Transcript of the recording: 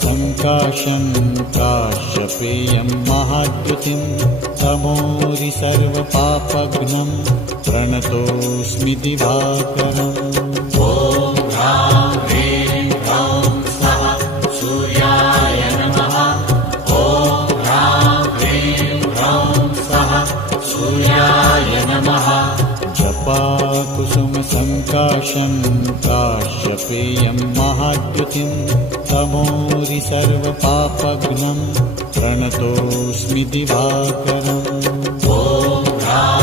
कुसुमसङ्काशं काश्यपेयं महाद्युतिं तमोरि सर्वपापघ्नं प्रणतोऽस्मि दिवाकरम्। ॐ ह्रां ह्रीं ह्रौं स्वः सूर्याय नमः। ॐ ह्रां ह्रीं ह्रौं स्वः सूर्याय नमः। जपाकुसुमसङ्काशं काश्यपेयं महाद्युतिं तमोरि सर्वपापघ्नं प्रणतोऽस्मि दिवाकरम्। ॐ ह्रां